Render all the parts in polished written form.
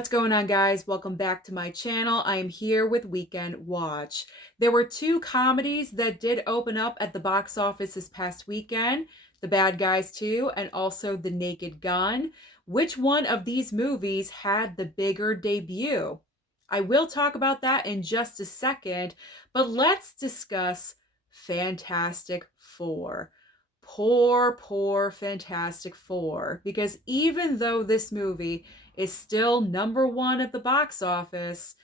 What's going on, guys? Welcome back to my channel. I am here with Weekend Watch. There were two comedies that did open up at the box office this past weekend, The Bad Guys 2 and also The Naked Gun. Which one of these movies had the bigger debut? I will talk about that in just a second, but let's discuss Fantastic Four. Poor Fantastic Four, because even though this movie is still number one at the box office,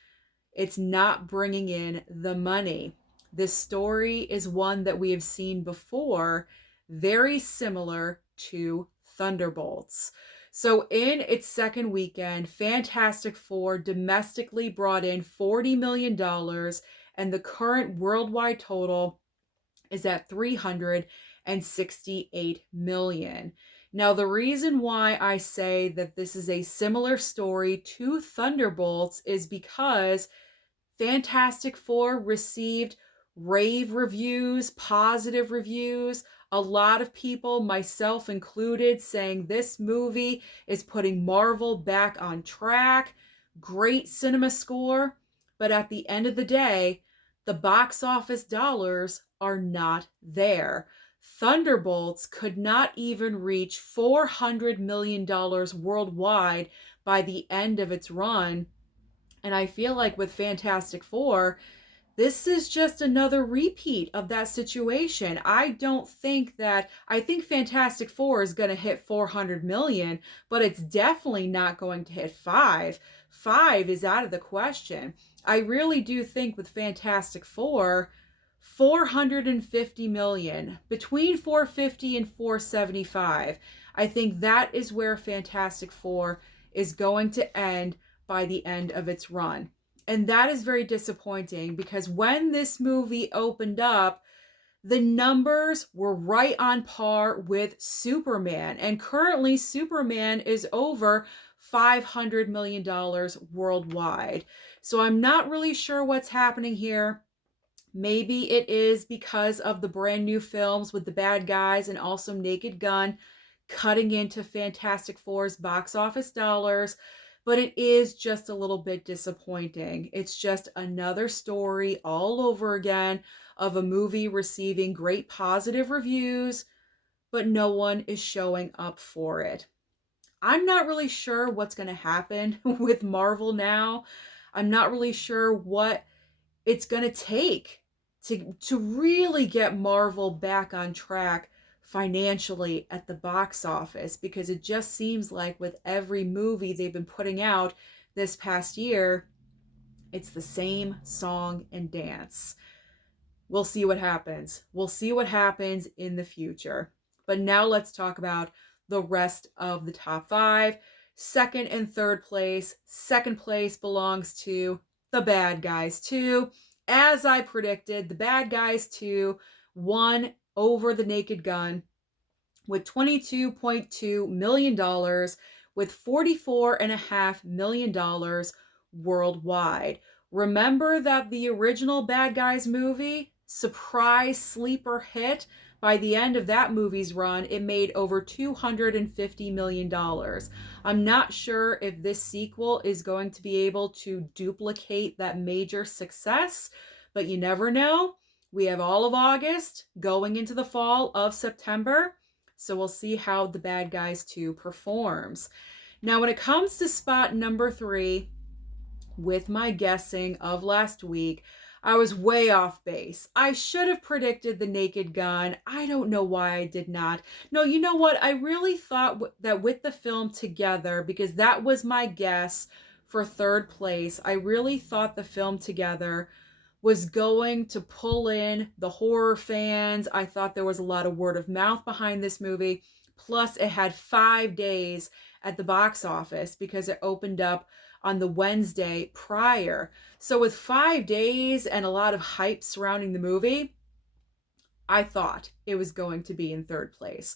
it's not bringing in the money. This story is one that we have seen before, very similar to Thunderbolts. So in its second weekend, Fantastic Four domestically brought in $40 million, and the current worldwide total is at 368 million. Now, the reason why I say that this is a similar story to Thunderbolts is because Fantastic Four received rave reviews, positive reviews. A lot of people, myself included, saying this movie is putting Marvel back on track. Great cinema score. But at the end of the day, the box office dollars are not there. Thunderbolts could not even reach $400 million worldwide by the end of its run. And I feel like with Fantastic Four, this is just another repeat of that situation. I think Fantastic Four is going to hit 400 million, but it's definitely not going to hit 5. 5 is out of the question. I really do think with Fantastic Four, 450 million, between 450 and 475. I think that is where Fantastic Four is going to end by the end of its run. And that is very disappointing because when this movie opened up, the numbers were right on par with Superman. And currently, Superman is over $500 million worldwide. So I'm not really sure what's happening here. Maybe it is because of the brand new films with The Bad Guys and also Naked Gun cutting into Fantastic Four's box office dollars. But it is just a little bit disappointing. It's just another story all over again of a movie receiving great positive reviews, but no one is showing up for it. I'm not really sure what's going to happen with Marvel now. I'm not really sure what it's going to take to really get Marvel back on track financially at the box office, because it just seems like with every movie they've been putting out this past year, it's the same song and dance. We'll see what happens. We'll see what happens in the future. But now let's talk about the rest of the top 5. Second and third place. Second place belongs to The Bad Guys 2. As I predicted, The Bad Guys 2 won over The Naked Gun with $22.2 million, with $44.5 million worldwide. Remember that the original Bad Guys movie, surprise sleeper hit, by the end of that movie's run, it made over $250 million. I'm not sure if this sequel is going to be able to duplicate that major success, but you never know. We have all of August going into the fall of September, so we'll see how The Bad Guys 2 performs. Now, when it comes to spot number 3, with my guessing of last week, I was way off base. I should have predicted The Naked Gun. I don't know why I did not. No, you know what? I really thought that with the film Together, because that was my guess for third place, I really thought the film Together was going to pull in the horror fans. I thought there was a lot of word of mouth behind this movie. Plus, it had 5 days at the box office because it opened up on the Wednesday prior. So with 5 days and a lot of hype surrounding the movie, I thought it was going to be in third place.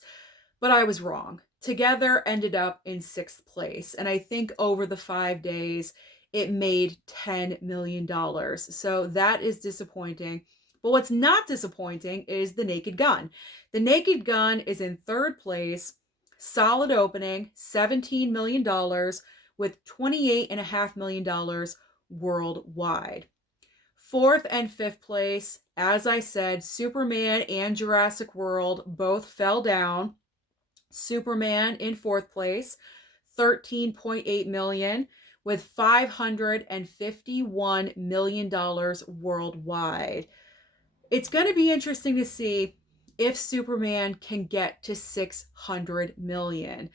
But I was wrong. Together ended up in 6th place. And I think over the 5 days, it made $10 million. So that is disappointing. But what's not disappointing is The Naked Gun. The Naked Gun is in third place, solid opening, $17 million, with $28.5 million worldwide. Fourth and fifth place, as I said, Superman and Jurassic World both fell down. Superman in fourth place, 13.8 million with $551 million worldwide. It's going to be interesting to see if Superman can get to 600 million.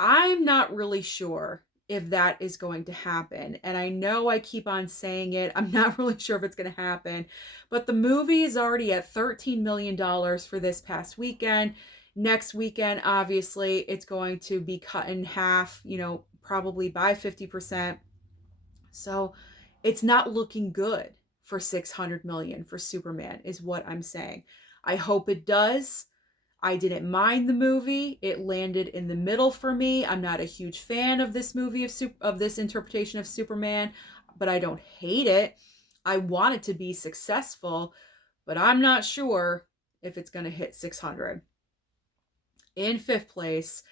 I'm not really sure if that is going to happen. And I know I keep on saying it. I'm not really sure if it's going to happen. But the movie is already at $13 million for this past weekend. Next weekend, obviously, it's going to be cut in half, probably by 50%. So it's not looking good for 600 million for Superman, is what I'm saying. I hope it does. I didn't mind the movie. It landed in the middle for me. I'm not a huge fan of this movie of this interpretation of Superman, but I don't hate it. I want it to be successful, but I'm not sure if it's going to hit 600. In fifth place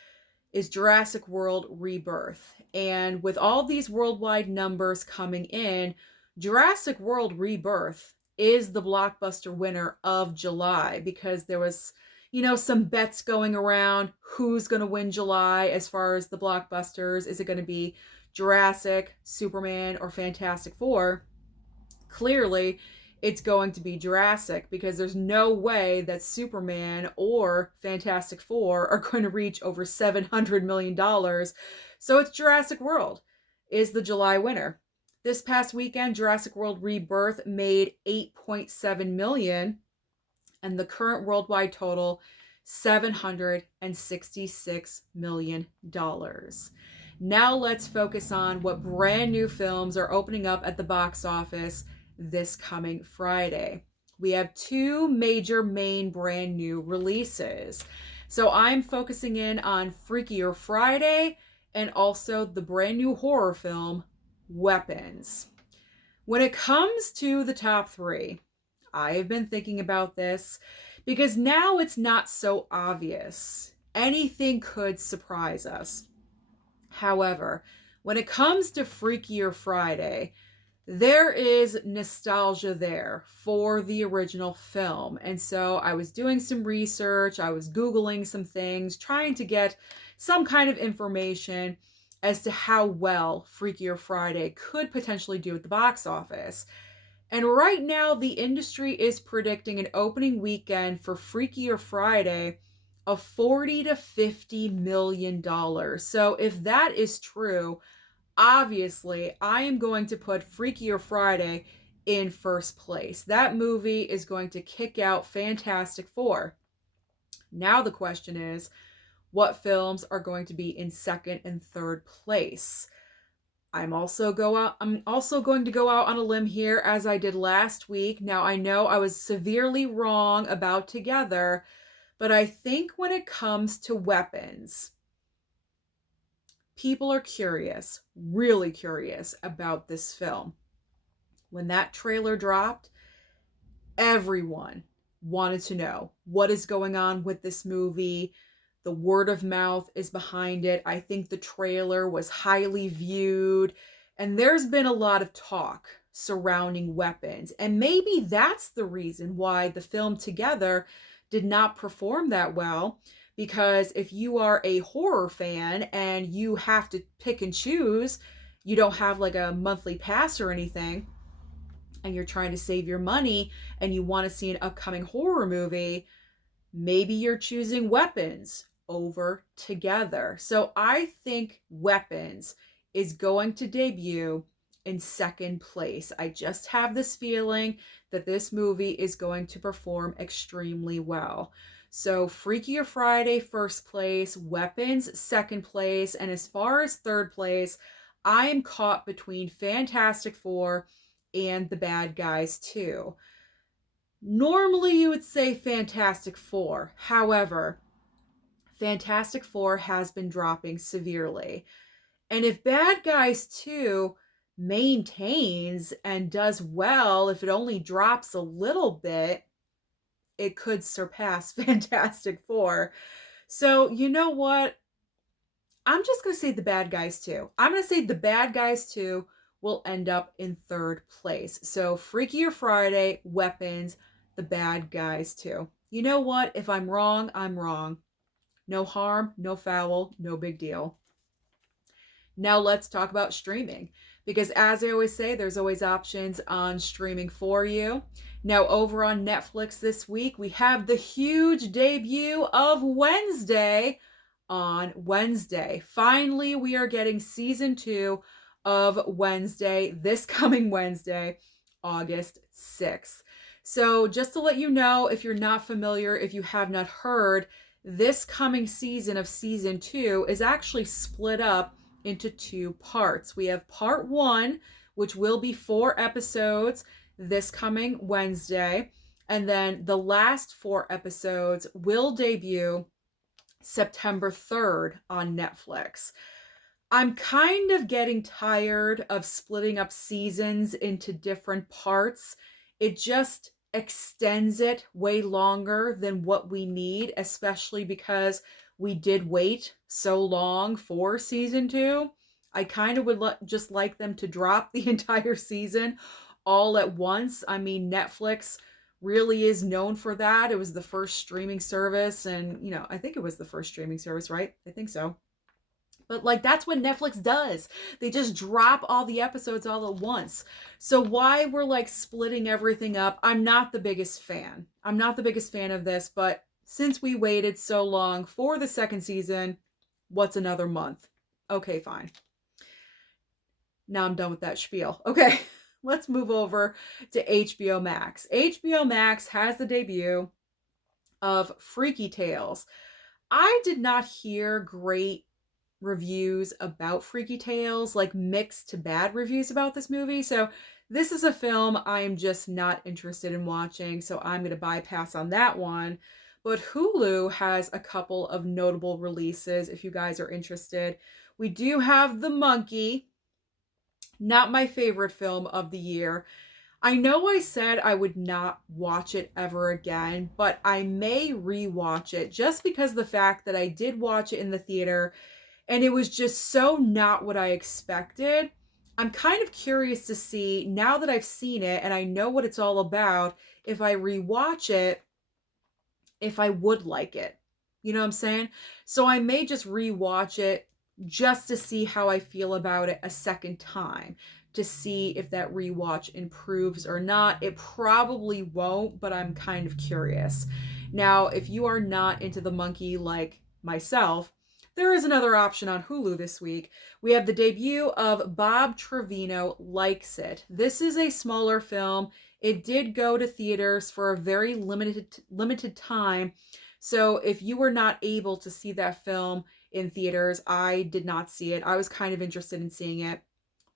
is Jurassic World Rebirth. And with all these worldwide numbers coming in, Jurassic World Rebirth is the blockbuster winner of July because there was, some bets going around who's going to win July as far as the blockbusters. Is it going to be Jurassic, Superman, or Fantastic Four? Clearly, it's going to be Jurassic because there's no way that Superman or Fantastic Four are going to reach over $700 million. So it's Jurassic World is the July winner. This past weekend, Jurassic World Rebirth made $8.7 million, and the current worldwide total, $766 million. Now let's focus on what brand new films are opening up at the box office this coming Friday. We have two major main brand new releases. So I'm focusing in on Freakier Friday and also the brand new horror film, Weapons. When it comes to the top three, I've been thinking about this because now it's not so obvious. Anything could surprise us. However, when it comes to Freakier Friday, there is nostalgia there for the original film. And so I was doing some research, I was Googling some things, trying to get some kind of information as to how well Freakier Friday could potentially do at the box office. And right now, the industry is predicting an opening weekend for Freakier Friday of $40 to $50 million. So if that is true, obviously, I am going to put Freakier Friday in first place. That movie is going to kick out Fantastic Four. Now the question is, what films are going to be in second and third place? I'm also going to go out on a limb here as I did last week. Now I know I was severely wrong about Together, but I think when it comes to Weapons, people are curious, really curious about this film. When that trailer dropped, everyone wanted to know what is going on with this movie. The word of mouth is behind it. I think the trailer was highly viewed, and there's been a lot of talk surrounding Weapons. And maybe that's the reason why the film Together did not perform that well. Because if you are a horror fan and you have to pick and choose, you don't have like a monthly pass or anything, and you're trying to save your money and you want to see an upcoming horror movie, maybe you're choosing Weapons over Together. So I think Weapons is going to debut in second place. I just have this feeling that this movie is going to perform extremely well. So Freakier Friday, first place, Weapons, second place, and as far as third place, I am caught between Fantastic Four and The Bad Guys 2. Normally you would say Fantastic Four. However, Fantastic Four has been dropping severely. And if Bad Guys 2 maintains and does well, if it only drops a little bit, it could surpass Fantastic Four. So, you know what? I'm just going to say The Bad Guys 2. I'm going to say The Bad Guys 2 will end up in third place. So Freakier Friday, Weapons, The Bad Guys 2. You know what? If I'm wrong, I'm wrong. No harm, no foul, no big deal. Now let's talk about streaming. Because as I always say, there's always options on streaming for you. Now, over on Netflix this week, we have the huge debut of Wednesday on Wednesday. Finally, we are getting season 2 of Wednesday this coming Wednesday, August 6th. So, just to let you know, if you're not familiar, if you have not heard, this coming season of season 2 is actually split up into 2 parts. We have part 1, which will be 4 episodes this coming Wednesday, and then the last 4 episodes will debut September 3rd on Netflix. I'm kind of getting tired of splitting up seasons into different parts. It just extends it way longer than what we need, especially because we did wait so long for season 2. I kind of would just like them to drop the entire season all at once. I mean, Netflix really is known for that. It was the first streaming service, and I think it was the first streaming service, right? I think so. But like, that's what Netflix does. They just drop all the episodes all at once. So why we're like splitting everything up, I'm not the biggest fan. I'm not the biggest fan of this, but since we waited so long for the second season, what's another month? Okay, fine. Now I'm done with that spiel. Okay, let's move over to HBO Max. HBO Max has the debut of Freaky Tales. I did not hear great reviews about Freaky Tales, like mixed to bad reviews about this movie. So this is a film I'm just not interested in watching, so I'm going to bypass on that one. But Hulu has a couple of notable releases if you guys are interested. We do have The Monkey, not my favorite film of the year. I know I said I would not watch it ever again, but I may rewatch it just because of the fact that I did watch it in the theater and it was just so not what I expected. I'm kind of curious to see, now that I've seen it and I know what it's all about, if I rewatch it, if I would like it. You know what I'm saying? So I may just rewatch it just to see how I feel about it a second time, to see if that rewatch improves or not. It probably won't, but I'm kind of curious. Now, if you are not into The Monkey like myself, there is another option on Hulu this week. We have the debut of Bob Trevino Likes It. This is a smaller film. It did go to theaters for a very limited time. So if you were not able to see that film in theaters, I did not see it. I was kind of interested in seeing it,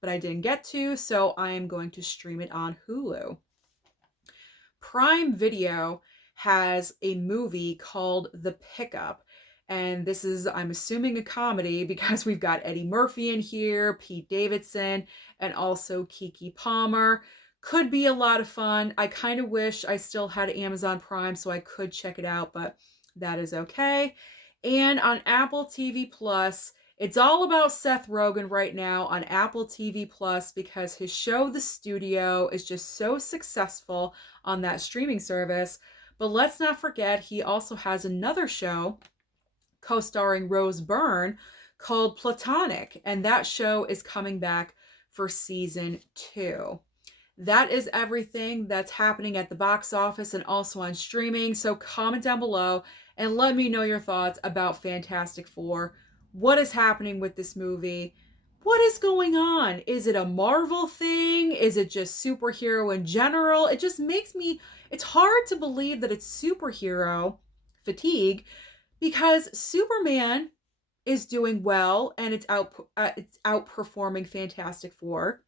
but I didn't get to, so I am going to stream it on Hulu. Prime Video has a movie called The Pickup. And this is, I'm assuming, a comedy because we've got Eddie Murphy in here, Pete Davidson, and also Keke Palmer. Could be a lot of fun. I kind of wish I still had Amazon Prime so I could check it out, but that is okay. And on Apple TV Plus, it's all about Seth Rogen right now on Apple TV Plus because his show, The Studio, is just so successful on that streaming service. But let's not forget, he also has another show co-starring Rose Byrne called Platonic, and that show is coming back for season 2. That is everything that's happening at the box office and also on streaming. So comment down below and let me know your thoughts about Fantastic Four. What is happening with this movie? What is going on? Is it a Marvel thing? Is it just superhero in general? It just makes me, it's hard to believe that it's superhero fatigue, because Superman is doing well and it's outperforming Fantastic Four.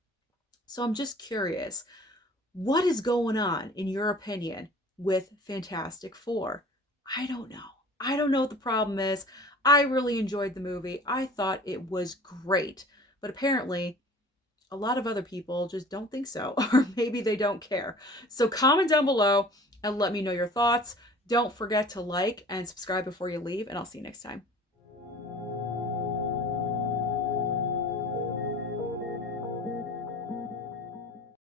So I'm just curious, what is going on, in your opinion, with Fantastic Four? I don't know. I don't know what the problem is. I really enjoyed the movie. I thought it was great. But apparently, a lot of other people just don't think so. Or maybe they don't care. So comment down below and let me know your thoughts. Don't forget to like and subscribe before you leave, and I'll see you next time.